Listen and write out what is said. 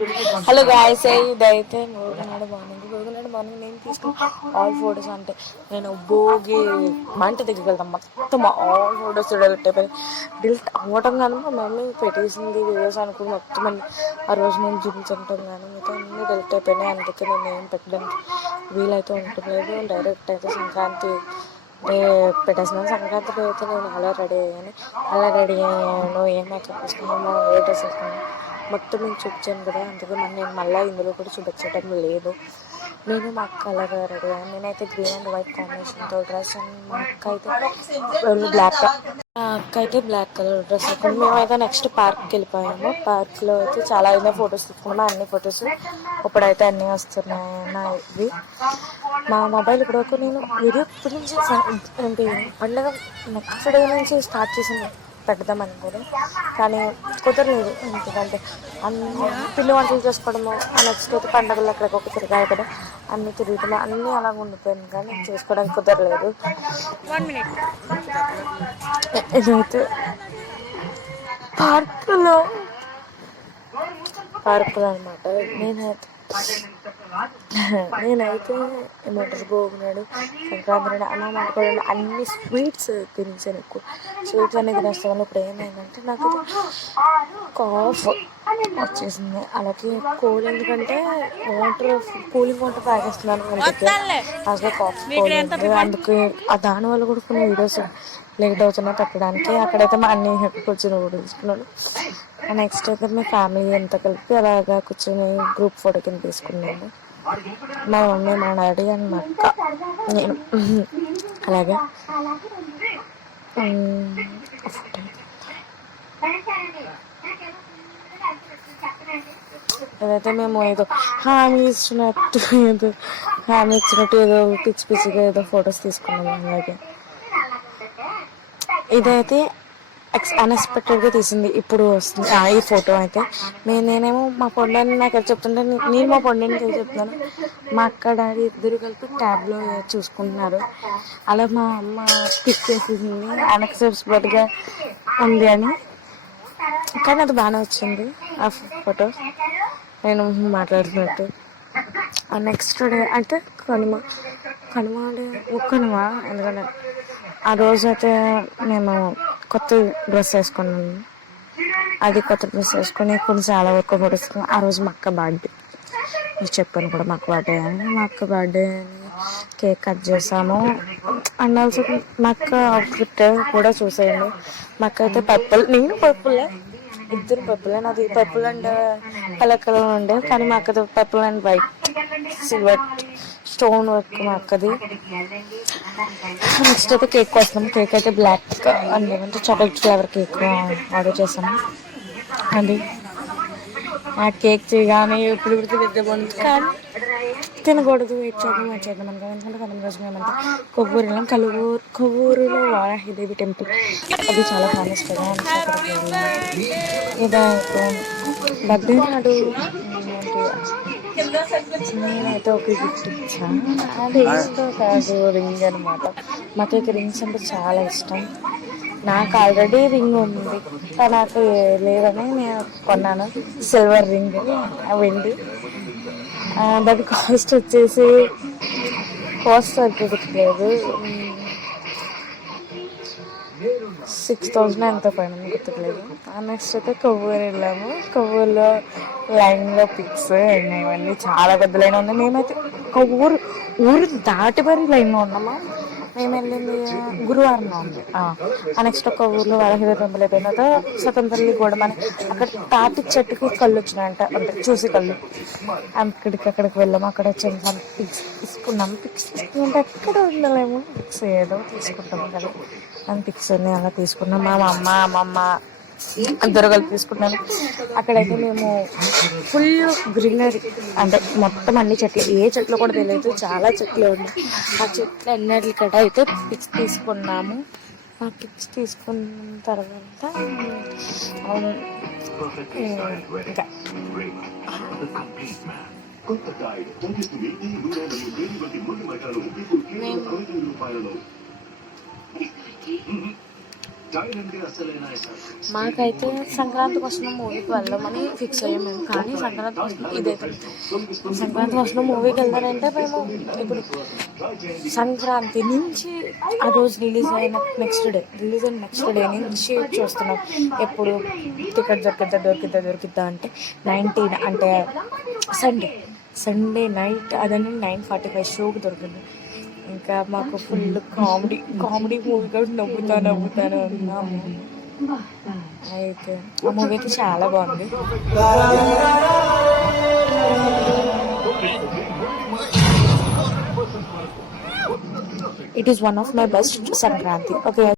Hello guys, ఇదైతే గోగునాడు morning నేను తీసుకున్న ఆల్ ఫొటోస్. అంటే నేను భోగి మంట దగ్గరికి వెళ్తాను, మొత్తం ఆల్ ఫొటోస్ డిలీట్ అవ్వటం కానీ మా మమ్మీ పెట్టేసింది వీడియోస్ అనుకుని మొత్తం అన్ని ఆ రోజు నేను చూపించటం కానీ మిగతా అన్నీ డిలీట్ అయిపోయినాయి. అందుకే నేను ఏం పెట్టడానికి వీలైతే ఉండలేదు. డైరెక్ట్ అయితే సంక్రాంతి పెట్టేసినాను. సంక్రాంతి అయితే నేను అలా రెడీ అయ్యాను, ఏం మేకప్ వేసుకున్నాను, ఏ డ్రెస్ వేసుకున్నాను మొత్తం నేను చూపించాను కదా. అందుకే నేను మళ్ళీ ఇందులో కూడా చూపించడం లేదు. నేను మా అక్క అలాగా రెడీ అయ్యాను. నేనైతే గ్రీన్ అండ్ వైట్ కాంబినేషన్తో డ్రెస్, అండ్ మా అక్క అయితే బ్లాక్ కలర్ డ్రెస్ వేసుకుని మేమైతే నెక్స్ట్ పార్క్కి వెళ్ళిపోయాము. పార్క్లో అయితే చాలా అయినా ఫొటోస్ తీసుకున్నాము. అన్ని ఫొటోస్ ఇప్పుడైతే అన్నీ వస్తున్నాయి ఇవి. మా మొబైల్ ఇప్పటివరకు నేను వీడియో ఇప్పటి నుంచి ఏంటి పండుగ నెక్స్ట్ డే నుంచి స్టార్ట్ చేసింది పెడదాం అనుకోని, కానీ కుదరలేదు. ఎందుకంటే అన్ని పిండి వంటలు చేసుకోవడము, నెక్స్ట్ అయితే పండుగలు ఎక్కడికొక తిరగాలి కదా, అన్నీ తిరుగుతున్నా అన్నీ అలాగ ఉండిపోయింది, కానీ చేసుకోవడానికి కుదరలేదు. ఇదైతే పార్కులో అనమాట. నేనైతే ఏమంటారు భోగినాడు, సంక్రాంతి నాడు అమ్మ వండుకోవడం అన్ని స్వీట్స్ తినేసాను. ఎక్కువ స్వీట్స్ అన్ని తినేస్తాను. ఇప్పుడు ఏమైందంటే నాకు కాఫ్ వచ్చేసింది. అలాగే కోల్డ్, ఎందుకంటే కూలింగ్ వాటర్ తాగేస్తున్నాను అందుకే అసలు కాఫ్ కోల్డ్. అందుకే దానివల్ల కూడా కొన్ని వీడియోస్ లేట్ అవుతున్నా పెట్టడానికి. అక్కడైతే మా అన్ని కూర్చొని తీసుకున్నాను. నెక్స్ట్ అయితే మీ ఫ్యామిలీ అంతా కలిపి అలాగా కూర్చొని గ్రూప్ ఫోటో కింద తీసుకున్నాము. మా మమ్మీ, మా డాడీ అండ్ మా అక్క, నేను అలాగే ఫోటో. ఏదైతే మేము ఏదో హామీ ఇచ్చినట్టు ఏదో పిచ్చిగా ఏదో ఫొటోస్ తీసుకున్నాము. అలాగే ఇదైతే అన్ఎక్స్పెక్టెడ్గా తీసింది. ఇప్పుడు వస్తుంది ఈ ఫోటో అయితే. నేనేమో మా పొండని నాకు చెప్తుంటే నేను మా పొండని చెప్తున్నాను. మా అక్క డాడీ ఇద్దరు కలిపి ట్యాబ్లో చూసుకుంటున్నారు. అలా మా అమ్మ పిక్ చేసేసింది అన్ఎక్స్పెక్టెడ్గా ఉంది అని, కానీ అది బాగానే వచ్చింది ఆ ఫోటో నేను మాట్లాడుతున్నట్టు. నెక్స్ట్ డే అంటే కనుమ ఎందుకంటే ఆ రోజు అయితే మేము కొత్త డ్రెస్ వేసుకున్నాను. అది కొత్త డ్రెస్ వేసుకుని కొన్ని చాలా వరకు ఫొటోస్. ఆ రోజు మా అక్క బర్త్డే, మీరు చెప్పాను కూడా మా అక్క బర్త్డే అని. మా అక్క బర్త్డే కేక్ కట్ చేసాము. అండ్ ఆల్సో మా అక్క అవుట్ఫిట్ కూడా చూసేయండి. మా అక్క అయితే పర్పుల్, నేను పర్పులే, ఇద్దరు పర్పుల్. నాది పర్పుల్ అండ్ కలర్ ఉండే, కానీ మా అక్కది purple and white silver stone work మా అక్కది. నెక్స్ట్ అయితే కేక్ వస్తాం. కేక్ అయితే బ్లాక్ అండ్ అంటే చాక్లెట్ ఫ్లేవర్ కేక్ ఆర్డర్ చేస్తాము. అది ఆ కేక్ చేయగానే ఇప్పుడు తినకూడదు, కానీ తినకూడదు, వెయిట్ చేద్దాం అనుకో. ఎందుకంటే కనుమ రోజు మేమంతా కొవ్వూరులో కొవ్వూరులో వారాహిదేవి టెంపుల్, అది చాలా ఫేమస్ కదా. ఇదా బర్త్డే నాడు నేనైతే ఒక గిఫ్ట్ ఇచ్చాను. అది ఏంటో కాదు, రింగ్ అనమాట. మాకైతే రింగ్స్ అంటే చాలా ఇష్టం. నాకు ఆల్రెడీ రింగ్ ఉంది, కానీ నాకు లేదని నేను కొన్నాను సిల్వర్ రింగ్, వెండి. దాని కాస్ట్ వచ్చేసి గుర్తులేదు, 6,000 ఎంత పైన గుర్తులేదు. నెక్స్ట్ అయితే కొవ్వూరు వెళ్ళాము. కొవ్వూరులో లైన్లో పిక్స్ ఇవన్నీ చాలా పెద్ద లైన్ ఉంది. మేమైతే ఊరు దాటి మరీ లైన్లో ఉన్నాము. మేము వెళ్ళింది గురువారం ఉంది. నెక్స్ట్ ఒక ఊర్లో వారాహిదేవి టెంపుల్ అయిపోయిన తర్వాత స్వతంత్రలి గూడెం అని అక్కడ తాటి చెట్టుకి కళ్ళు వచ్చినాయంట, అంటే చూసి కళ్ళు. అక్కడికి వెళ్ళాము. అక్కడ వచ్చి పిక్స్ తీసుకున్నాము. పిక్స్ తీసుకుంటే ఎక్కడ ఉండలేము, పిక్స్ ఏదో తీసుకుంటాము కదా అని పిక్స్ అన్ని అలా తీసుకున్నాం. మా అమ్మమ్మ అందరూ కలిపి తీసుకున్నాను. అక్కడైతే మేము ఫుల్ గ్రీనరీ, అంటే మొత్తం అన్ని చెట్లు, ఏ చెట్లు కూడా తెలియదు, చాలా చెట్లు ఉన్నాయి. ఆ చెట్లు అన్నిటికడ అయితే పిక్స్ తీసుకున్నాము. ఆ పిక్స్ తీసుకున్న తర్వాత ఇంకా మాకైతే సంక్రాంతికి వస్తున్న మూవీకి వెళ్దామని ఫిక్స్ అయ్యాం మేము. కానీ సంక్రాంతికి వస్తున్న ఇదైతే సంక్రాంతికి వస్తున్న మూవీకి వెళ్దామంటే మేము ఇప్పుడు సంక్రాంతి నుంచి ఆ రోజు రిలీజ్ అయిన నెక్స్ట్ డే నుంచి చూస్తున్నాం ఎప్పుడు టికెట్ దొరికిద్దా అంటే 19 అంటే సండే నైట్ అదని 9:45 షోకి దొరికింది. ఇంకా మాకు ఫుల్ కామెడీ మూవీ కూడా నవ్వుతాను ఉన్నాము. అయితే ఆ మూవీ అయితే చాలా బాగుంది. It is one of my best Sankranti. Okay.